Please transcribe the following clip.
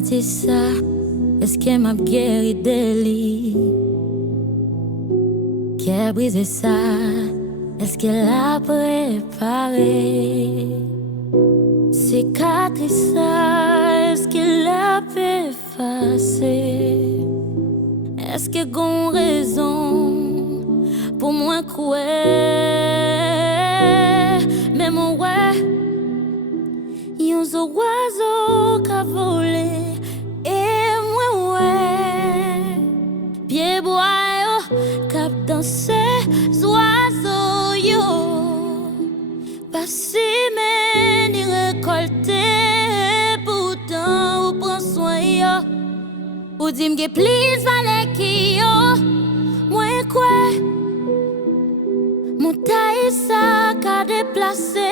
dit ça, est-ce qu'elle m'a guéri de lui? Qui a brisé ça, est-ce qu'elle a préparé? Cicatrice ça, est-ce qu'elle a effacé? Est-ce qu'elle a raison pour moi croire? Mais mon ouais, yon zo oiseau qu'a volé et moi ouais, pied bois yo cap danser oiseau yo, pas si mais ni récolter, pourtant ou prend soin yo, ou dit m'ge please vale qui yo, moi quoi, mon taille ça qu'a déplacé.